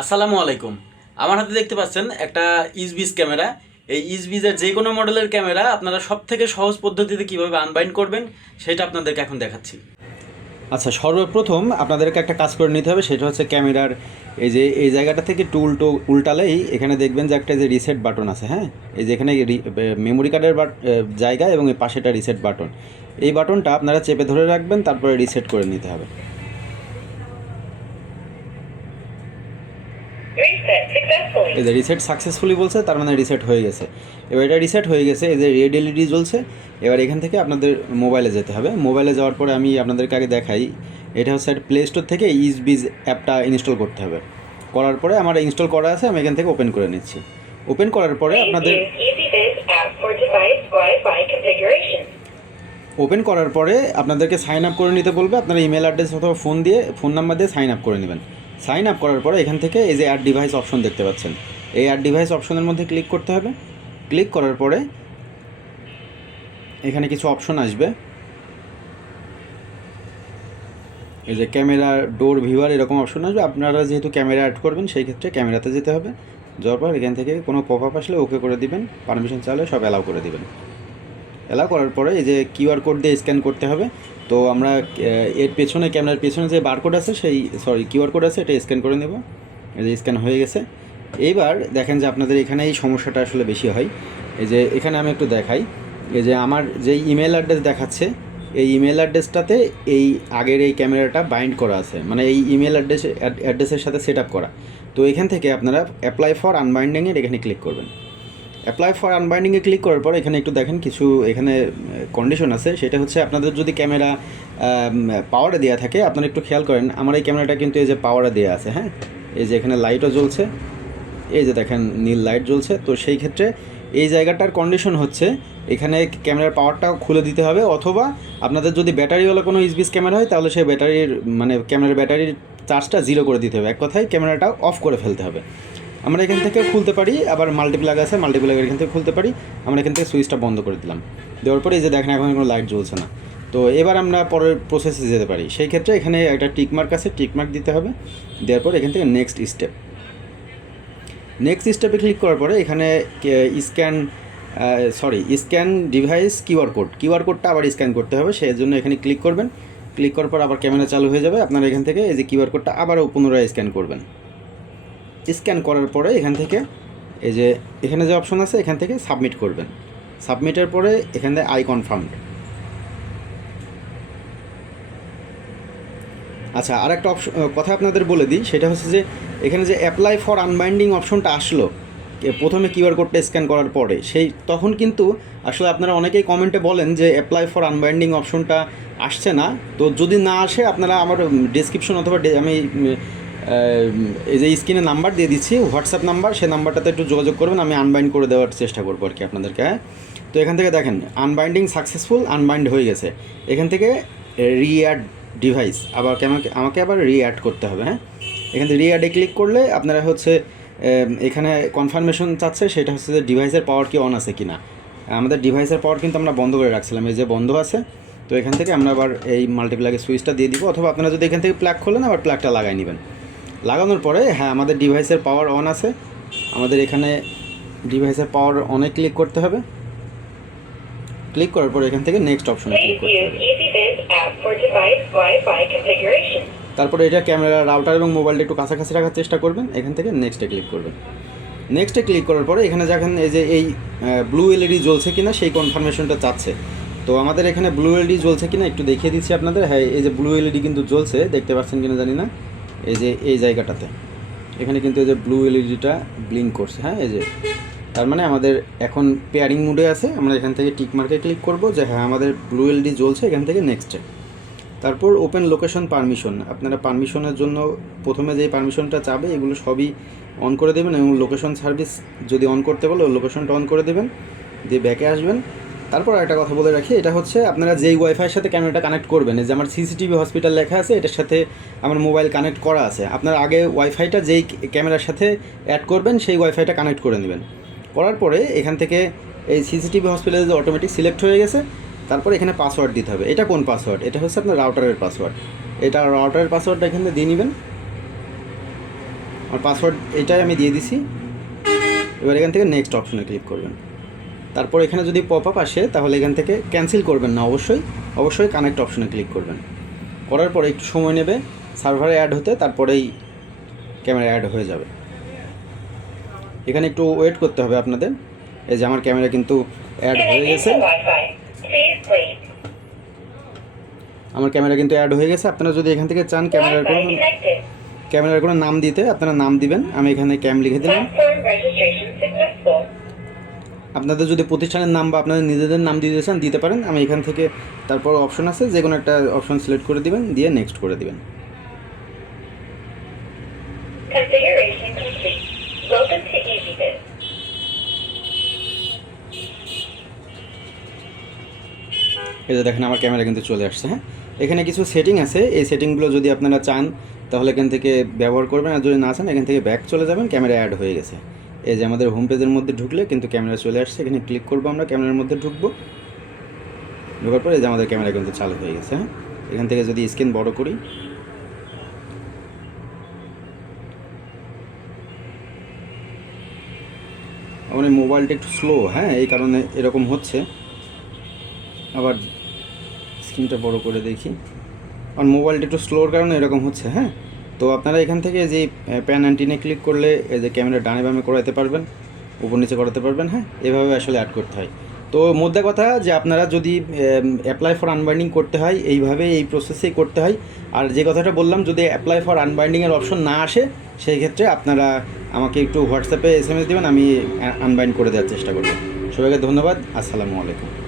আসসালামু আলাইকুম। আমার হাতে দেখতে পাচ্ছেন একটা ইসবিস ক্যামেরা। এই ইসবিজের যে কোনো মডেলের ক্যামেরা আপনারা সব থেকে সহজ পদ্ধতিতে কিভাবে আনবাইন্ড করবেন সেটা আপনাদেরকে এখন দেখাচ্ছি। আচ্ছা, সর্বপ্রথম আপনাদেরকে একটা কাজ করে নিতে হবে, সেটা হচ্ছে ক্যামেরার এই জায়গাটা থেকে টুলটো উল্টালেই এখানে দেখবেন যে একটা যে রিসেট বাটন আছে। হ্যাঁ, এই যে এখানে মেমোরি কার্ডের জায়গা এবং এই পাশেটা রিসেট বাটন, এই বাটনটা আপনারা চেপে ধরে রাখবেন, তারপরে রিসেট করে নিতে হবে। এই যে রিসেট সাকসেসফুলি বলছে, তার মানে রিসেট হয়ে গেছে। এবার এটা রিসেট হয়ে গেছে, এই যে রেড এলইডি জ্বলছে। এবার এখান থেকে আপনাদের মোবাইলে যেতে হবে। মোবাইলে যাওয়ার পরে আমি আপনাদেরকে আগে দেখাই, এটা হচ্ছে প্লে স্টোর থেকে ইসবিজ অ্যাপটা ইনস্টল করতে হবে। করার পরে আমার ইনস্টল করা আছে, আমি এখান থেকে ওপেন করে নিচ্ছি। ওপেন করার পরে আপনাদের ওপেন করার পরে আপনাদেরকে সাইন আপ করে নিতে বলবে। আপনার ইমেল অ্যাড্রেস অথবা ফোন নাম্বার দিয়ে সাইন আপ করে নেবেন। সাইন আপ করার পরে এখান থেকে এই যে অ্যাড ডিভাইস অপশন দেখতে পাচ্ছেন, এই অ্যাড ডিভাইস অপশনের মধ্যে ক্লিক করতে হবে। ক্লিক করার পরে এখানে কিছু অপশন আসবে, এই যে ক্যামেরা, ডোর ভিউয়ার, এরকম অপশন আসবে। আপনারা যেহেতু ক্যামেরা অ্যাড করবেন সেই ক্ষেত্রে ক্যামেরাতে যেতে হবে। যাওয়ার পর এখান থেকে কোনো পপ আপ আসলে ওকে করে দিবেন, পারমিশন চাইলে সব অ্যালাউ করে দিবেন। অ্যালাউ করার পরে এই যে কিউআর কোড দিয়ে স্ক্যান করতে হবে। তো আমরা এর পেছনে, ক্যামেরার পেছনে যে বারকোড আছে, কিউআর কোড আছে, এটা স্ক্যান করে নেব। এই যে স্ক্যান হয়ে গেছে। এইবার দেখেন যে আপনাদের এখানে এই সমস্যাটা আসলে বেশি হয়। এই যে এখানে আমি একটু দেখাই, এই যে আমার যে ইমেল অ্যাড্রেস দেখাচ্ছে, এই ইমেল অ্যাড্রেসটাতে এই আগের এই ক্যামেরাটা বাইন্ড করা আছে, মানে এই ইমেল অ্যাড্রেসের সাথে সেট আপ করা। তো এখান থেকে আপনারা অ্যাপ্লাই ফর আনবাইন্ডিংয়ের এখানে ক্লিক করবেন। অ্যাপ্লাই ফর আনবাইন্ডিংয়ে ক্লিক করার পর এখানে একটু দেখেন কিছু এখানে কন্ডিশন আছে। সেটা হচ্ছে আপনাদের যদি ক্যামেরা পাওয়ারে দেওয়া থাকে, আপনারা একটু খেয়াল করেন, আমার এই ক্যামেরাটা কিন্তু এই যে পাওয়ারে দেওয়া আছে। হ্যাঁ, এই যে এখানে লাইটও জ্বলছে, এই যে দেখেন নীল লাইট জ্বলছে। তো সেই ক্ষেত্রে এই জায়গাটার কন্ডিশন হচ্ছে এখানে ক্যামেরার পাওয়ারটাও খুলে দিতে হবে, অথবা আপনাদের যদি ব্যাটারিওয়ালা কোনো ইসবিস ক্যামেরা হয় তাহলে সেই ক্যামেরার ব্যাটারির চার্জটা 0 করে দিতে হবে। এক কথায় ক্যামেরাটা অফ করে ফেলতে হবে। আমরা এখান থেকে খুলতে পারি, আবার মাল্টিপ্লাগ আছে, মাল্টিপ্লাগের এখান থেকে খুলতে পারি। আমরা এখান থেকে সুইচটা বন্ধ করে দিলাম। দেওয়ার পরে এই যে দেখেন এখন কোনো লাইট জ্বলছে না। তো এবার আমরা পরের প্রসেসে যেতে পারি। সেই ক্ষেত্রে এখানে একটা টিকমার্ক আছে, টিকমার্ক দিতে হবে। দেওয়ার পর এখান থেকে নেক্সট স্টেপে ক্লিক করার পরে এখানে স্ক্যান ডিভাইস কিউআর কোডটা আবার স্ক্যান করতে হবে। সেই জন্য এখানে ক্লিক করবেন। ক্লিক করার পর আবার ক্যামেরা চালু হয়ে যাবে। আপনারা এখান থেকে এই যে কিউআর কোডটা আবারও পুনরায় স্ক্যান করবেন। স্ক্যান করার পরে এখান থেকে এই যে এখানে যে অপশন আছে, এখান থেকে সাবমিট করবেন। সাবমিটের পরে এখান থেকে আই কনফার্মড। আচ্ছা, আর একটা কথা আপনাদের বলে দিই, সেটা হচ্ছে যে এখানে যে অ্যাপ্লাই ফর আনবাইন্ডিং অপশনটা আসলো প্রথমে কিউআর কোডটা স্ক্যান করার পরে, তখন কিন্তু আসলে আপনারা অনেকেই কমেন্টে বলেন যে অ্যাপ্লাই ফর আনবাইন্ডিং অপশনটা আসছে না। তো যদি না আসে, আপনারা আমার ডেসক্রিপশন অথবা আমি এই যে স্ক্রিনে নাম্বার দিয়ে দিচ্ছি, হোয়াটসঅ্যাপ নাম্বার, সেই নাম্বারটাতে একটু যোগাযোগ করবেন। আমি আনবাইন্ড করে দেওয়ার চেষ্টা করবো আর কি আপনাদেরকে। হ্যাঁ, তো এখান থেকে দেখেন আনবাইন্ডিং সাকসেসফুল, আনবাইন্ড হয়ে গেছে। এখান থেকে রিঅ্যাড ডিভাইস, আমাকে আবার রিঅ্যাড করতে হবে। হ্যাঁ, এখান থেকে রিঅ্যাডে ক্লিক করলে আপনারা হচ্ছে এখানে কনফার্মেশন চাচ্ছে, সেটা হচ্ছে যে ডিভাইসের পাওয়ার কি অন আছে কি না। আমাদের ডিভাইসের পাওয়ার কিন্তু আমরা বন্ধ করে রাখছিলাম, এই যে বন্ধ আছে। তো এখান থেকে আমরা আবার এই মাল্টিপ্লাগের সুইচটা দিয়ে দিব, অথবা আপনারা যদি এখান থেকে প্লাগ খোলেন আবার প্লাগটা লাগাই নেবেন। লাগানোর পরে হ্যাঁ, আমাদের ডিভাইসের পাওয়ার অন আছে। আমাদের এখানে ডিভাইসের পাওয়ার অনে ক্লিক করতে হবে। ক্লিক করার পরে এখান থেকে নেক্সট অপশনে ক্লিক করতে হবে। তারপরে এটা ক্যামেরা, রাউটার এবং মোবাইলটা একটু কাছাকাছি রাখার চেষ্টা করবেন। এখান থেকে নেক্সটে ক্লিক করবেন। নেক্সটে ক্লিক করার পরে এখানে দেখেন এই যে এই ব্লু এলইডি জ্বলছে কিনা সেই কনফার্মেশনটা চাচ্ছে। তো আমাদের এখানে ব্লু এলইডি জ্বলছে কিনা একটু দেখিয়ে দিচ্ছি আপনাদের। হ্যাঁ, এই যে ব্লু এলইডি কিন্তু জ্বলছে, দেখতে পাচ্ছেন কিনা জানি না। এই যে এই জায়গাটাতে এখানে কিন্তু এই যে ব্লু এলইডিটা ব্লিঙ্ক করছে। হ্যাঁ, এই যে তার মানে আমাদের এখন পেয়ারিং মুডে আছে। আমরা এখান থেকে টিক মার্কে ক্লিক করব যে হ্যাঁ, আমাদের ব্লু এলইডি জ্বলছে। এখান থেকে নেক্সটে, তারপর ওপেন লোকেশন পারমিশন। আপনারা পারমিশনের জন্য প্রথমে যে পারমিশনটা চাবে এগুলো সবই অন করে দেবেন, এবং লোকেশন সার্ভিস যদি অন করতে বলে ওই লোকেশনটা অন করে দেবেন, দিয়ে ব্যাকে আসবেন। তারপর একটা কথা বলে রাখি, এটা হচ্ছে আপনারা যেই ওয়াইফাইয়ের সাথে ক্যামেরাটা কানেক্ট করবেন, এই যে আমার সিসিটিভি হসপিটাল লেখা আছে, এটার সাথে আমার মোবাইল কানেক্ট করা আছে। আপনারা আগে ওয়াইফাইটা যেই ক্যামেরার সাথে অ্যাড করবেন সেই ওয়াইফাইটা কানেক্ট করে নেবেন। করার পরে এখান থেকে এই সিসিটিভি হসপিটাল যে অটোমেটিক সিলেক্ট হয়ে গেছে। তারপর এখানে পাসওয়ার্ড দিতে হবে। এটা কোন পাসওয়ার্ড? এটা হচ্ছে আপনার রাউটারের পাসওয়ার্ড। এটা রাউটারের পাসওয়ার্ডটা এখানে দিয়ে নেবেন। আমার পাসওয়ার্ড এটাই আমি দিয়ে দিছি। এবার এখান থেকে নেক্সট অপশনে ক্লিক করবেন। তারপর এখানে যদি পপ আপ আসে তাহলে এখান থেকে ক্যান্সেল করবেন না, অবশ্যই কানেক্ট অপশনে ক্লিক করবেন। করার পরে একটু সময় নেবে সার্ভারে অ্যাড হতে, তারপরেই ক্যামেরা অ্যাড হয়ে যাবে। এখানে একটু ওয়েট করতে হবে আপনাদের। এই যে আমার ক্যামেরা কিন্তু অ্যাড হয়ে গেছে, আমার ক্যামেরা কিন্তু অ্যাড হয়ে গেছে। আপনারা যদি এখান থেকে চান ক্যামেরার কোনো নাম দিতে, আপনারা নাম দিবেন। আমি এখানে ক্যাম লিখে দিলাম। আপনাদের যদি প্রতিষ্ঠানের নাম বা আপনাদের নিজেদের নাম দিতে চান দিতে পারেন। আমি এখান থেকে তারপর অপশন আছে, যে কোনো একটা অপশন সিলেক্ট করে দিবেন, দিয়ে নেক্সট করে দিবেন। এই যে দেখেন আমার ক্যামেরা কিন্তু চলে আসছে। হ্যাঁ, এখানে কিছু সেটিং আছে, এই সেটিংগুলো যদি আপনারা চান তাহলে এখান থেকে ব্যবহার করবেন, আর যদি না চান এখান থেকে ব্যাক চলে যাবেন। ক্যামেরা অ্যাড হয়ে গেছে। এই যে আমাদের হোম পেজের মধ্যে ঢুকলে কিন্তু ক্যামেরা চলে আসছে। এখানে ক্লিক করবো, আমরা ক্যামেরার মধ্যে ঢুকবো। ঢোকার পরে এই যে আমাদের ক্যামেরা কিন্তু চালু হয়ে গেছে। হ্যাঁ, এখান থেকে যদি স্ক্রিন বড় করি, আমার এই মোবাইলটা একটু স্লো, হ্যাঁ এই কারণে এরকম হচ্ছে। আবার স্ক্রিনটা বড় করে দেখি, আর মোবাইলটা একটু স্লোর কারণে এরকম হচ্ছে। হ্যাঁ, তো আপনারা এখান থেকে যে প্যান অ্যান্টিনে ক্লিক করলে এই যে ক্যামেরা ডানে বামে করাতে পারবেন, উপর নিচে করাতে পারবেন। হ্যাঁ, এভাবে আসলে অ্যাড করতে হয়। তো মোদ্দা কথা যে আপনারা যদি অ্যাপ্লাই ফর আনবাইন্ডিং করতে হয় এইভাবে, এই প্রসেসেই করতে হয়। আর যে কথাটা বললাম, যদি অ্যাপ্লাই ফর আনবাইন্ডিংয়ের অপশন না আসে সেই ক্ষেত্রে আপনারা আমাকে একটু হোয়াটসঅ্যাপে SMS দেবেন, আমি আনবাইন্ড করে দেওয়ার চেষ্টা করব। সবাইকে ধন্যবাদ। আসসালামু আলাইকুম।